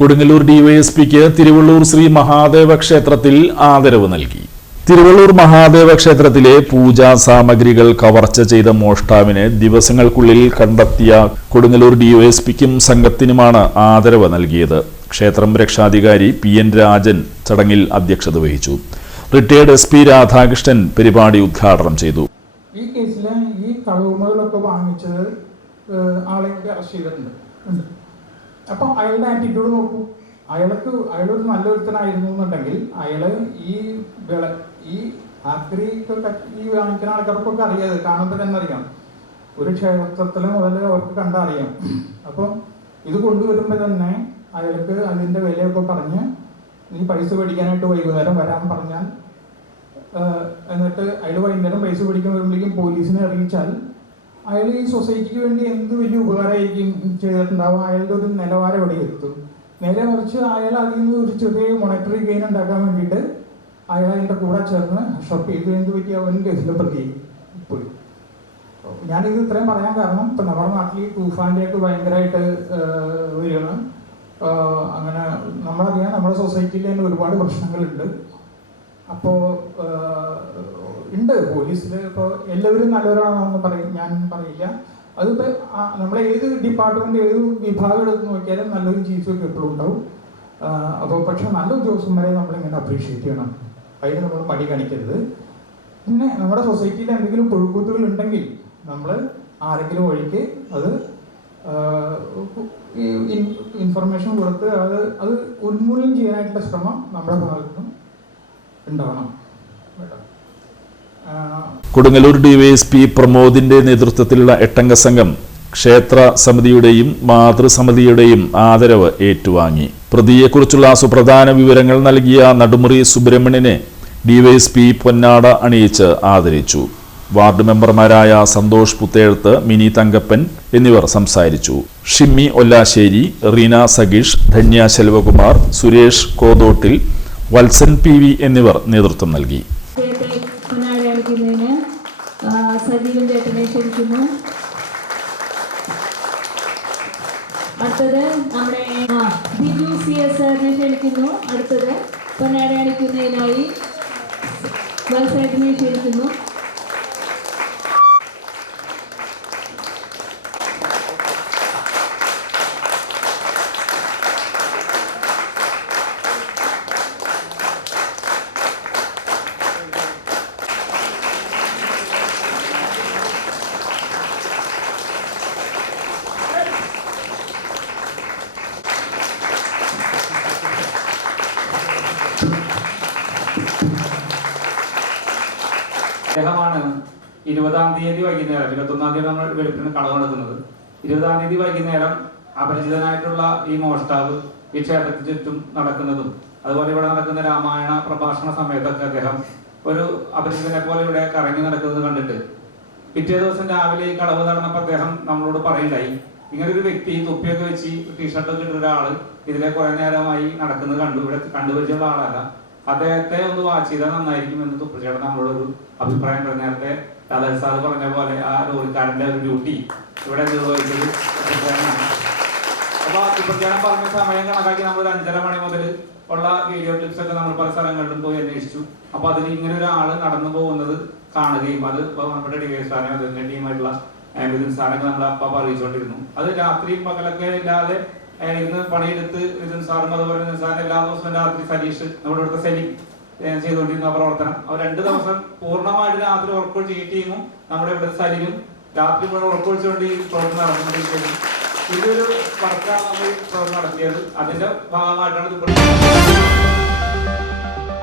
കൊടുങ്ങല്ലൂർ ഡിവൈഎസ്പിക്ക് തിരുവള്ളൂർ ശ്രീ മഹാദേവ ക്ഷേത്രത്തിൽ ആദരവ് നൽകി. തിരുവള്ളൂർ മഹാദേവ ക്ഷേത്രത്തിലെ പൂജാ സാമഗ്രികൾ കവർച്ച ചെയ്ത മോഷ്ടാവിനെ ദിവസങ്ങൾക്കുള്ളിൽ കണ്ടെത്തിയ കൊടുങ്ങല്ലൂർ ഡിവൈഎസ്പിക്കും സംഘത്തിനുമാണ് ആദരവ് നൽകിയത്. ക്ഷേത്രം രക്ഷാധികാരി PN രാജൻ ചടങ്ങിൽ അധ്യക്ഷത വഹിച്ചു. റിട്ടയർഡ് SP രാധാകൃഷ്ണൻ പരിപാടി ഉദ്ഘാടനം ചെയ്തു. ഈ കേസിലെ ഈ കളവുമകളൊക്കെ വാങ്ങിച്ചത് ആളെ അറസ്റ്റ് ചെയ്തിട്ടുണ്ട്. അപ്പം അയാളുടെ ആറ്റിറ്റ്യൂഡ് നോക്കൂ. അയാളൊരു നല്ലൊരുത്തനായിരുന്നു എന്നുണ്ടെങ്കിൽ അയാള് ഈ ആക്രിയൊക്കെ ഈ വാങ്ങിക്കുന്ന ആൾക്കാർക്കൊക്കെ അറിയാതെ കാണുമ്പോൾ തന്നെ അറിയാം. ഒരു ക്ഷേത്രത്തിലെ മുതൽ അവർക്ക് കണ്ടറിയാം. അപ്പം ഇത് കൊണ്ടുവരുമ്പോൾ തന്നെ അയാൾക്ക് അതിൻ്റെ വിലയൊക്കെ പറഞ്ഞ് നീ പൈസ മേടിക്കാനായിട്ട് വൈകുന്നേരം വരാൻ പറഞ്ഞാൽ, എന്നിട്ട് അയാൾ വൈകുന്നേരം പൈസ മേടിക്കാൻ വരുമ്പോഴേക്കും പോലീസിനെ അറിയിച്ചാൽ അയാൾ ഈ സൊസൈറ്റിക്ക് വേണ്ടി എന്ത് വലിയ ഉപകാരമായിരിക്കും ചെയ്തിട്ടുണ്ടാവും. അയാളുടെ ഒരു നിലവാരം എവിടെ എത്തും. നേരെ മറിച്ച് അയാൾ അതിൽ നിന്ന് ഒരു ചെറിയ മോണിറ്ററി ഗെയിൻ ഉണ്ടാക്കാൻ വേണ്ടിയിട്ട് അയാൾ അതിൻ്റെ കൂടെ ചേർന്ന് ഷോപ്പ് ചെയ്ത് എന്ത് പറ്റി അവൻ കേസിലെ പ്രതി പോയി. ഞാനിത് ഇത്രയും പറയാൻ കാരണം ഇപ്പം നമ്മുടെ നാട്ടിൽ ഈ തൂഫാൻ്റെയൊക്കെ ഭയങ്കരമായിട്ട് വരികയാണ്. അങ്ങനെ നമ്മളറിയാം നമ്മുടെ സൊസൈറ്റിയിൽ തന്നെ ഒരുപാട് പ്രശ്നങ്ങളുണ്ട്. അപ്പോൾ ഉണ്ട് പോലീസിൽ ഇപ്പോൾ എല്ലാവരും നല്ലവരാണെന്ന് ഞാൻ പറയില്ല. അതിപ്പോൾ നമ്മളെ ഏത് ഡിപ്പാർട്ട്മെൻറ്റ് ഏത് വിഭാഗം എടുത്ത് നോക്കിയാലും നല്ലൊരു ചീഫൊക്കെ എപ്പോഴും ഉണ്ടാവും. അപ്പോൾ പക്ഷെ നല്ല ഉദ്യോഗസ്ഥന്മാരെ നമ്മളിങ്ങനെ അപ്രീഷിയേറ്റ് ചെയ്യണം. അതിന് നമ്മൾ മടി കാണിക്കരുത്. പിന്നെ നമ്മുടെ സൊസൈറ്റിയിൽ എന്തെങ്കിലും പുഴുക്കുത്തുകൾ ഉണ്ടെങ്കിൽ നമ്മൾ ആരെങ്കിലും വഴിക്ക് അത് ഇൻഫർമേഷൻ കൊടുത്ത് അത് ഉന്മൂലനം ചെയ്യാനായിട്ടുള്ള ശ്രമം നമ്മുടെ ഭാഗത്തുനിന്നും ഉണ്ടാവണം. കൊടുങ്ങല്ലൂർ DYSP പ്രമോദിന്റെ നേതൃത്വത്തിലുള്ള 8-അംഗ സംഘം ക്ഷേത്ര സമിതിയുടെയും മാതൃസമിതിയുടെയും ആദരവ് ഏറ്റുവാങ്ങി. പ്രതിയെക്കുറിച്ചുള്ള സുപ്രധാന വിവരങ്ങൾ നൽകിയ നടുമുറി സുബ്രഹ്മണ്യനെ DYSP പൊന്നാട അണിയിച്ച് ആദരിച്ചു. വാർഡ് മെമ്പർമാരായ സന്തോഷ് പുത്തേഴത്ത്, മിനി തങ്കപ്പൻ എന്നിവർ സംസാരിച്ചു. ഷിമ്മി ഒല്ലാശ്ശേരി, റീന സഗീഷ്, ധന്യ ശെൽവകുമാർ, സുരേഷ് കോതോട്ടിൽ, വത്സൻ PV എന്നിവർ നേതൃത്വം നൽകി. സജീവൻ ചേട്ടനെ ക്ഷണിക്കുന്നു. അടുത്തത് നമ്മുടെ ബിജു CS സാറിനെ ക്ഷണിക്കുന്നു. അടുത്തത് പൊന്നാട അണിക്കുന്നതിനായി വത്സേട്ടനെ ക്ഷണിക്കുന്നു. അദ്ദേഹമാണ് 20-ാം തീയതി വൈകുന്നേരം, 21-ാം തീയതി നമ്മൾ വെളുപ്പിന് കളവ് നടക്കുന്നത്. 20-ാം തീയതി വൈകുന്നേരം അപരിചിതനായിട്ടുള്ള ഈ മോഷ്ടാവ് ഈ ക്ഷേത്രത്തിന് ചുറ്റും നടക്കുന്നതും അതുപോലെ ഇവിടെ നടക്കുന്ന രാമായണ പ്രഭാഷണ സമയത്തൊക്കെ അദ്ദേഹം ഒരു അപരിചിതനെ പോലെ ഇവിടെ കറങ്ങി നടക്കുന്നത് കണ്ടിട്ട് പിറ്റേ ദിവസം രാവിലെ ഈ കളവ് നടന്നപ്പോൾ അദ്ദേഹം നമ്മളോട് പറയുണ്ടായി, ഇങ്ങനൊരു വ്യക്തി തൊപ്പിയൊക്കെ വെച്ച് ടീഷർട്ടൊക്കെ ഇട്ട ഒരാള് ഇതിലെ കുറെ നേരമായി നടക്കുന്നത് കണ്ടു, ഇവിടെ കണ്ടുപരിചയമുള്ള ആളല്ല, അദ്ദേഹത്തെ ഒന്ന് വാച്ച് ചെയ്താൽ നന്നായിരിക്കും എന്ന് തുപ്പച്ചേട്ടൻ നമ്മളോടൊരു അഭിപ്രായം പറഞ്ഞു. നേരത്തെ രാധാകൃഷ്ണൻ സാർ പറഞ്ഞ പോലെ ആ ലോറിക്കാരന്റെ ഒരു ഡ്യൂട്ടി ഇവിടെ നിർവഹിച്ചത് തുപ്പച്ചേട്ടനാണ്. അപ്പൊ തുപ്പച്ചേട്ടൻ പറഞ്ഞ സമയം കണക്കാക്കി നമ്മൾ 5:30 മണി മുതൽ ഉള്ള വീഡിയോ ക്ലിപ്സ് ഒക്കെ നമ്മൾ പല സ്ഥലങ്ങളിലും പോയി അന്വേഷിച്ചു. അപ്പൊ അതിൽ ഇങ്ങനെ ഒരാള് നടന്നു പോകുന്നത് കാണുകയും അത് നമ്മുടെ DYSP സാറിനെ അതിന്റെ ടീമായിട്ടുള്ള ആംബുലൻസ് സാറൊക്കെ നമ്മൾ അപ്പം അറിയിച്ചുകൊണ്ടിരുന്നു. അത് രാത്രിയും പകലൊക്കെ ഇല്ലാതെ ഇന്ന് പണിയെടുത്ത് മിഥുൻ സാറും അതുപോലെ സാറിന് എല്ലാ ദിവസവും രാത്രി സലീഷ് നമ്മുടെ ഇവിടുത്തെ സെലിം ചെയ്തുകൊണ്ടിരുന്ന പ്രവർത്തനം. അവർ 2 ദിവസം പൂർണ്ണമായിട്ട് രാത്രി ഉറക്കൊഴിച്ച് ഈ ടീമും നമ്മുടെ ഇവിടെ സലീനും രാത്രി മുഴുവൻ ഉറക്കൊഴിച്ചുകൊണ്ട് ഈ പ്രവർത്തനം നടന്നുകൊണ്ടിരിക്കുന്നത്. ഇതൊരു വർക്കാണ് നമ്മൾ പ്രവർത്തനം നടത്തിയത്. അതിന്റെ ഭാഗമായിട്ടാണ്